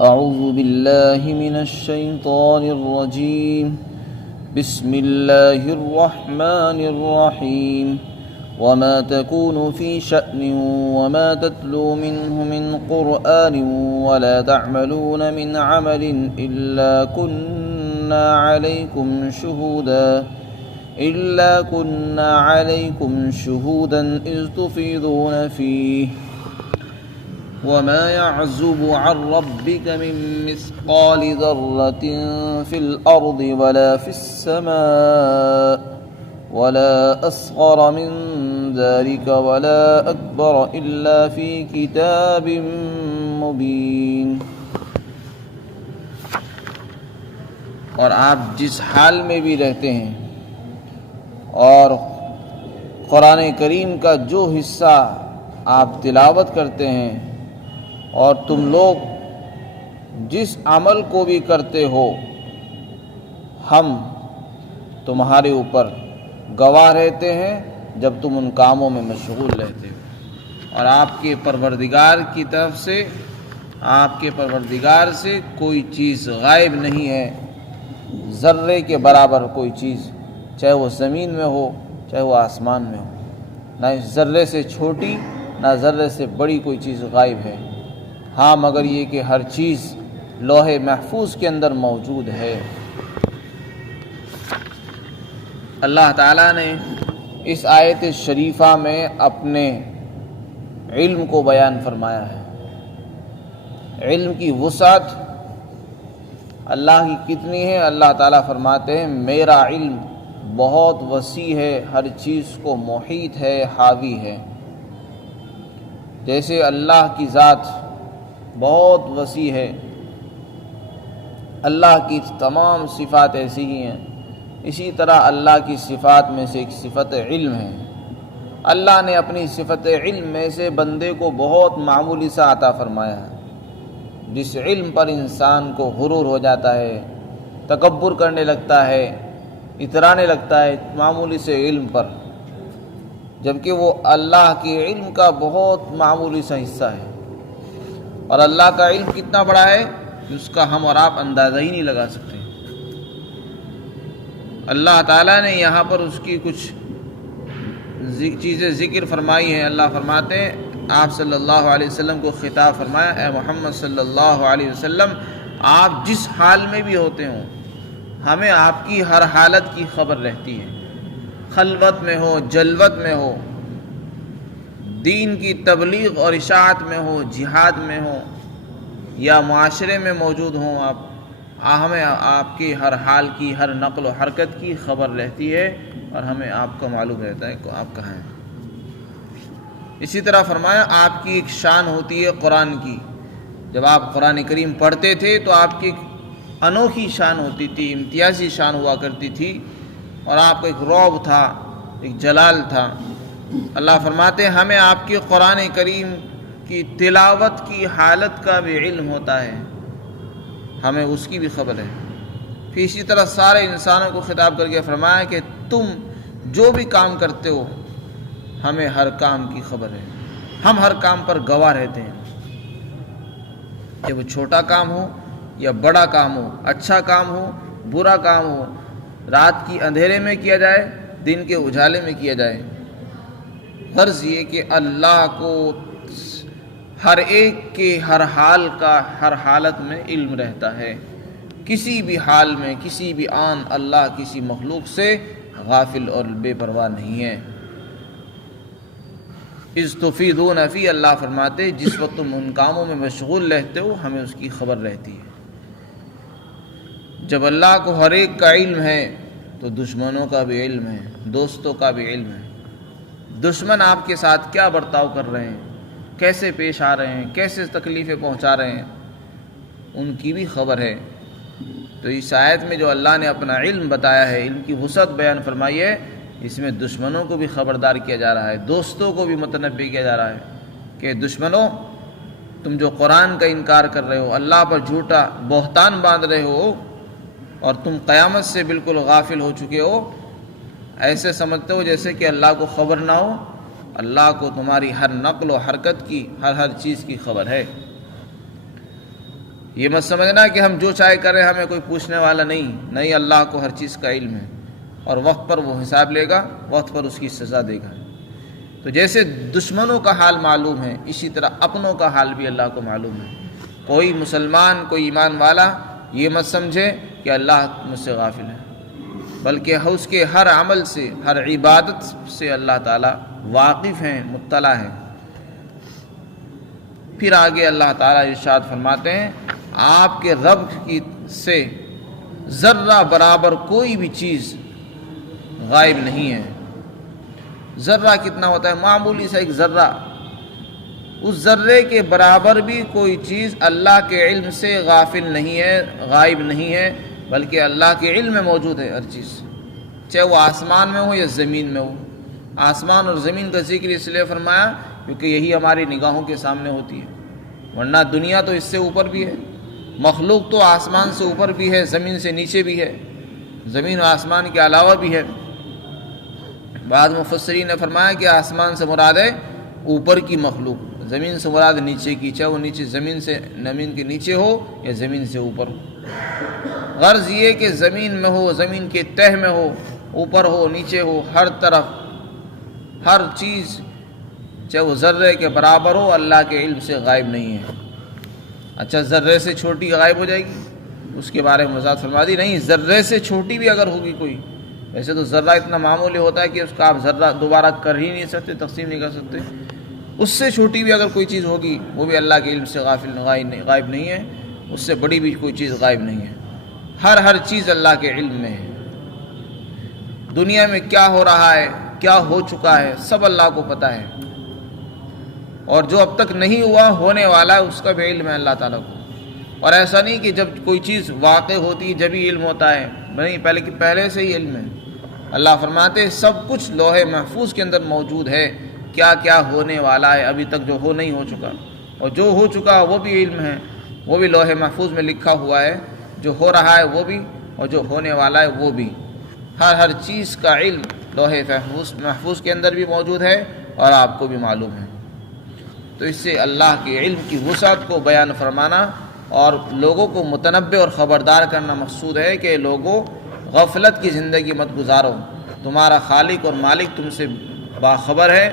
أعوذ بالله من الشيطان الرجيم. بسم الله الرحمن الرحيم. وما تكون في شأن وما تتلو منه من قرآن ولا تعملون من عمل إلا كنا عليكم شهودا إذ تفيضون فيه وما يعزب عن ربك من مثقال ذرة في الأرض ولا في السماء ولا أصغر من ذلك ولا أكبر إلا في كتاب مبين. اور آپ جس حال میں بھی رہتے ہیں اور قرآن کریم کا جو حصہ آپ تلاوت کرتے ہیں اور تم لوگ جس عمل کو بھی کرتے ہو، ہم تمہارے اوپر گواہ رہتے ہیں جب تم ان کاموں میں مشغول رہتے ہو. اور آپ کے پروردگار کی طرف سے، آپ کے پروردگار سے کوئی چیز غائب نہیں ہے، ذرے کے برابر کوئی چیز، چاہے وہ زمین میں ہو چاہے وہ آسمان میں ہو، نہ اس ذرے سے چھوٹی نہ ذرے سے بڑی کوئی چیز غائب ہے. ہاں مگر یہ کہ ہر چیز لوح محفوظ کے اندر موجود ہے. اللہ تعالیٰ نے اس آیت شریفہ میں اپنے علم کو بیان فرمایا ہے. علم کی وسعت اللہ کی کتنی ہے؟ اللہ تعالیٰ فرماتے ہیں میرا علم بہت وسیع ہے، ہر چیز کو محیط ہے، حاوی ہے. جیسے اللہ کی ذات بہت وسیع ہے، اللہ کی تمام صفات ایسی ہی ہیں، اسی طرح اللہ کی صفات میں سے ایک صفت علم ہے. اللہ نے اپنی صفت علم میں سے بندے کو بہت معمولی سا عطا فرمایا ہے، جس علم پر انسان کو غرور ہو جاتا ہے، تکبر کرنے لگتا ہے، اترانے لگتا ہے معمولی سے علم پر، جبکہ وہ اللہ کے علم کا بہت معمولی سا حصہ ہے. اور اللہ کا علم کتنا بڑا ہے کہ اس کا ہم اور آپ اندازہ ہی نہیں لگا سکتے. اللہ تعالیٰ نے یہاں پر اس کی کچھ چیزیں ذکر فرمائی ہیں. اللہ فرماتے ہیں، آپ صلی اللہ علیہ وسلم کو خطاب فرمایا، اے محمد صلی اللہ علیہ وسلم، آپ جس حال میں بھی ہوتے ہوں ہمیں آپ کی ہر حالت کی خبر رہتی ہے. خلوت میں ہو، جلوت میں ہو، دین کی تبلیغ اور اشاعت میں ہو، جہاد میں ہو یا معاشرے میں موجود ہوں، ہمیں آپ کی ہر حال کی، ہر نقل و حرکت کی خبر رہتی ہے اور ہمیں آپ کو معلوم رہتا ہے کہ آپ کہاں ہیں. اسی طرح فرمایا آپ کی ایک شان ہوتی ہے قرآن کی. جب آپ قرآن کریم پڑھتے تھے تو آپ کی ایک انوکھی شان ہوتی تھی، امتیازی شان ہوا کرتی تھی، اور آپ کا ایک رعب تھا، ایک جلال تھا. اللہ فرماتے ہیں ہمیں آپ کی قرآن کریم کی تلاوت کی حالت کا بھی علم ہوتا ہے، ہمیں اس کی بھی خبر ہے. پھر اسی طرح سارے انسانوں کو خطاب کر کے فرمایا کہ تم جو بھی کام کرتے ہو ہمیں ہر کام کی خبر ہے، ہم ہر کام پر گواہ رہتے ہیں، کہ وہ چھوٹا کام ہو یا بڑا کام ہو، اچھا کام ہو برا کام ہو، رات کی اندھیرے میں کیا جائے دن کے اجالے میں کیا جائے. غرض یہ کہ اللہ کو ہر ایک کے ہر حال کا، ہر حالت میں علم رہتا ہے. کسی بھی حال میں، کسی بھی آن اللہ کسی مخلوق سے غافل اور بے پرواہ نہیں ہے. اذ تفیضون فی، اللہ فرماتے جس وقت تم ان کاموں میں مشغول رہتے ہو ہمیں اس کی خبر رہتی ہے. جب اللہ کو ہر ایک کا علم ہے تو دشمنوں کا بھی علم ہے، دوستوں کا بھی علم ہے. دشمن آپ کے ساتھ کیا برتاؤ کر رہے ہیں، کیسے پیش آ رہے ہیں، کیسے تکلیفیں پہنچا رہے ہیں، ان کی بھی خبر ہے. تو اس آیت میں جو اللہ نے اپنا علم بتایا ہے، علم کی وسعت بیان فرمائی ہے، اس میں دشمنوں کو بھی خبردار کیا جا رہا ہے، دوستوں کو بھی متنبہ کیا جا رہا ہے کہ دشمنوں، تم جو قرآن کا انکار کر رہے ہو، اللہ پر جھوٹا بہتان باندھ رہے ہو اور تم قیامت سے بالکل غافل ہو چکے ہو، ایسے سمجھتے ہو جیسے کہ اللہ کو خبر نہ ہو. اللہ کو تمہاری ہر نقل و حرکت کی، ہر چیز کی خبر ہے. یہ مت سمجھنا کہ ہم جو چاہے کریں ہمیں کوئی پوچھنے والا نہیں، اللہ کو ہر چیز کا علم ہے، اور وقت پر وہ حساب لے گا، وقت پر اس کی سزا دے گا۔ تو جیسے دشمنوں کا حال معلوم ہے، اسی طرح اپنوں کا حال بھی اللہ کو معلوم ہے۔ کوئی مسلمان، کوئی ایمان والا یہ مت سمجھے کہ اللہ مجھ سے غافل ہے، بلکہ اس کے ہر عمل سے، ہر عبادت سے اللہ تعالیٰ واقف ہیں، مطلع ہیں۔ پھر آگے اللہ تعالیٰ ارشاد فرماتے ہیں آپ کے رب کی سے ذرہ برابر کوئی بھی چیز غائب نہیں ہے۔ ذرہ کتنا ہوتا ہے؟ معمولی سا ایک ذرہ، اس ذرے کے برابر بھی کوئی چیز اللہ کے علم سے غافل نہیں ہے، غائب نہیں ہے، بلکہ اللہ کے علم میں موجود ہے ہر چیز، چاہے وہ آسمان میں ہو یا زمین میں ہو۔ آسمان اور زمین کا ذکر اس لیے فرمایا کیونکہ یہی ہماری نگاہوں کے سامنے ہوتی ہے، ورنہ دنیا تو اس سے اوپر بھی ہے، مخلوق تو آسمان سے اوپر بھی ہے، زمین سے نیچے بھی ہے، زمین و آسمان کے علاوہ بھی ہے۔ بعض مفسرین نے فرمایا کہ آسمان سے مراد ہے اوپر کی مخلوق، زمین سے مراد نیچے کی، چاہے وہ نیچے زمین کے نیچے ہو یا زمین سے اوپر ہو۔ غرض یہ کہ زمین میں ہو، زمین کے تہ میں ہو، اوپر ہو نیچے ہو، ہر طرف ہر چیز چاہے وہ ذرے کے برابر ہو، اللہ کے علم سے غائب نہیں ہے۔ اچھا، ذرے سے چھوٹی غائب ہو جائے گی، اس کے بارے میں وضاحت فرما دی، نہیں، ذرے سے چھوٹی بھی اگر ہوگی کوئی، ویسے تو ذرہ اتنا معمولی ہوتا ہے کہ اس کا آپ ذرہ دوبارہ کر ہی نہیں سکتے، تقسیم نہیں کر سکتے، اس سے چھوٹی بھی اگر کوئی چیز ہوگی وہ بھی اللہ کے علم سے غائب نہیں ہے، اس سے بڑی بھی کوئی چیز غائب نہیں ہے۔ ہر چیز اللہ کے علم میں ہے۔ دنیا میں کیا ہو رہا ہے، کیا ہو چکا ہے، سب اللہ کو پتہ ہے، اور جو اب تک نہیں ہوا، ہونے والا ہے، اس کا بھی علم ہے اللہ تعالیٰ کو۔ اور ایسا نہیں کہ جب کوئی چیز واقع ہوتی ہے جبھی علم ہوتا ہے، نہیں، پہلے سے ہی علم ہے۔ اللہ فرماتے سب کچھ لوح محفوظ کے اندر موجود ہے، کیا کیا ہونے والا ہے ابھی تک جو ہو نہیں ہو چکا، اور جو ہو چکا وہ بھی علم ہے، وہ بھی لوح محفوظ میں لکھا ہوا ہے، جو ہو رہا ہے وہ بھی اور جو ہونے والا ہے وہ بھی۔ ہر چیز کا علم لوح محفوظ کے اندر بھی موجود ہے اور آپ کو بھی معلوم ہے۔ تو اس سے اللہ کے علم کی وسعت کو بیان فرمانا اور لوگوں کو متنبہ اور خبردار کرنا مقصود ہے کہ لوگوں غفلت کی زندگی مت گزارو، تمہارا خالق اور مالک تم سے باخبر ہے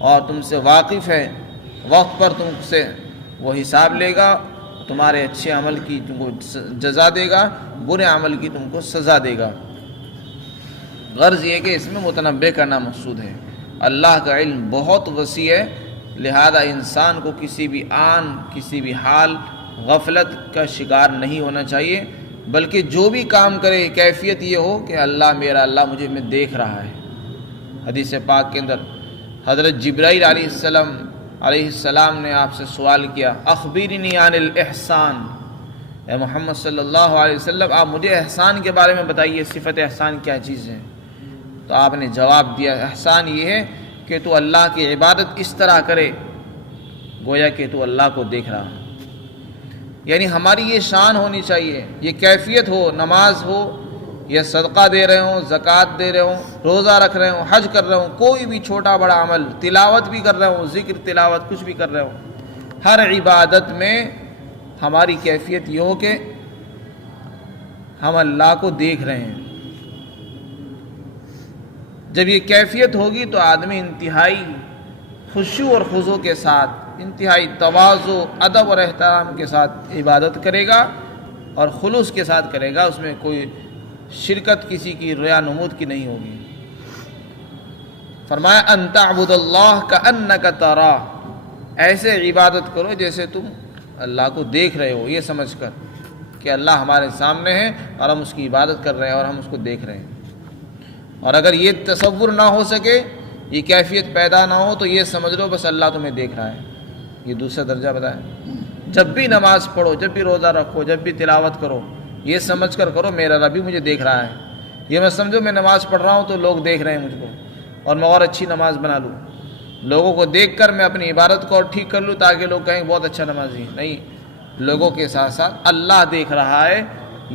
اور تم سے واقف ہے، وقت پر تم سے وہ حساب لے گا، تمہارے اچھے عمل کی تم کو جزا دے گا، برے عمل کی تم کو سزا دے گا۔ غرض یہ کہ اس میں متنبہ کرنا مقصود ہے۔ اللہ کا علم بہت وسیع ہے، لہذا انسان کو کسی بھی آن، کسی بھی حال غفلت کا شکار نہیں ہونا چاہیے، بلکہ جو بھی کام کرے کیفیت یہ ہو کہ میرا اللہ مجھے میں دیکھ رہا ہے۔ حدیث پاک کے اندر حضرت جبرائیل علیہ السلام نے آپ سے سوال کیا، اخبرنی عن الاحسان، اے محمد صلی اللہ علیہ وسلم آپ مجھے احسان کے بارے میں بتائیے، صفت احسان کیا چیز ہے؟ تو آپ نے جواب دیا، احسان یہ ہے کہ تو اللہ کی عبادت اس طرح کرے گویا کہ تو اللہ کو دیکھ رہا ہے۔ یعنی ہماری یہ شان ہونی چاہیے، یہ کیفیت ہو، نماز ہو یا صدقہ دے رہے ہوں، زکوٰۃ دے رہے ہوں، روزہ رکھ رہے ہوں، حج کر رہے ہوں، کوئی بھی چھوٹا بڑا عمل، تلاوت بھی کر رہے ہوں، ذکر تلاوت کچھ بھی کر رہے ہوں، ہر عبادت میں ہماری کیفیت یہ ہو کہ ہم اللہ کو دیکھ رہے ہیں۔ جب یہ کیفیت ہوگی تو آدمی انتہائی خشوع اور خضوع کے ساتھ، انتہائی تواضع، ادب اور احترام کے ساتھ عبادت کرے گا اور خلوص کے ساتھ کرے گا، اس میں کوئی شرکت کسی کی ریا نمود کی نہیں ہوگی۔ فرمایا ان تعبد اللہ کأنک تراہ، ایسے عبادت کرو جیسے تم اللہ کو دیکھ رہے ہو، یہ سمجھ کر کہ اللہ ہمارے سامنے ہے اور ہم اس کی عبادت کر رہے ہیں اور ہم اس کو دیکھ رہے ہیں۔ اور اگر یہ تصور نہ ہو سکے، یہ کیفیت پیدا نہ ہو، تو یہ سمجھ لو بس اللہ تمہیں دیکھ رہا ہے۔ یہ دوسرا درجہ بتایا، جب بھی نماز پڑھو، جب بھی روزہ رکھو، جب بھی تلاوت کرو، یہ سمجھ کر کرو میرا رب بھی مجھے دیکھ رہا ہے۔ یہ میں سمجھو میں نماز پڑھ رہا ہوں تو لوگ دیکھ رہے ہیں مجھ کو، اور میں اور اچھی نماز بنا لوں، لوگوں کو دیکھ کر میں اپنی عبادت کو اور ٹھیک کر لوں تاکہ لوگ کہیں بہت اچھا نمازی ہے۔ نہیں، لوگوں کے ساتھ ساتھ اللہ دیکھ رہا ہے،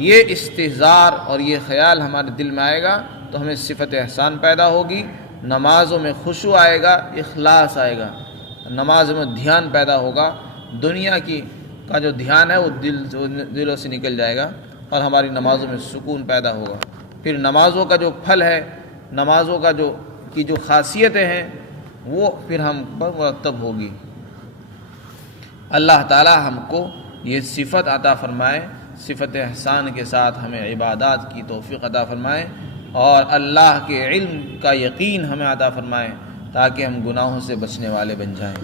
یہ استحضار اور یہ خیال ہمارے دل میں آئے گا تو ہمیں صفت احسان پیدا ہوگی، نمازوں میں خشوع آئے گا، اخلاص آئے گا، نماز میں دھیان پیدا ہوگا، دنیا کی کا جو دھیان ہے وہ دلوں سے نکل جائے گا اور ہماری نمازوں میں سکون پیدا ہوگا۔ پھر نمازوں کا جو پھل ہے، نمازوں کا جو خاصیتیں ہیں وہ پھر ہم پر مرتب ہوگی۔ اللہ تعالی ہم کو یہ صفت عطا فرمائے، صفت احسان کے ساتھ ہمیں عبادات کی توفیق عطا فرمائے، اور اللہ کے علم کا یقین ہمیں عطا فرمائے تاکہ ہم گناہوں سے بچنے والے بن جائیں۔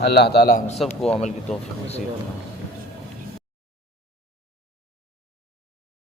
اللہ تعالی ہم سب کو عمل کی توفیق نصیب فرمائے۔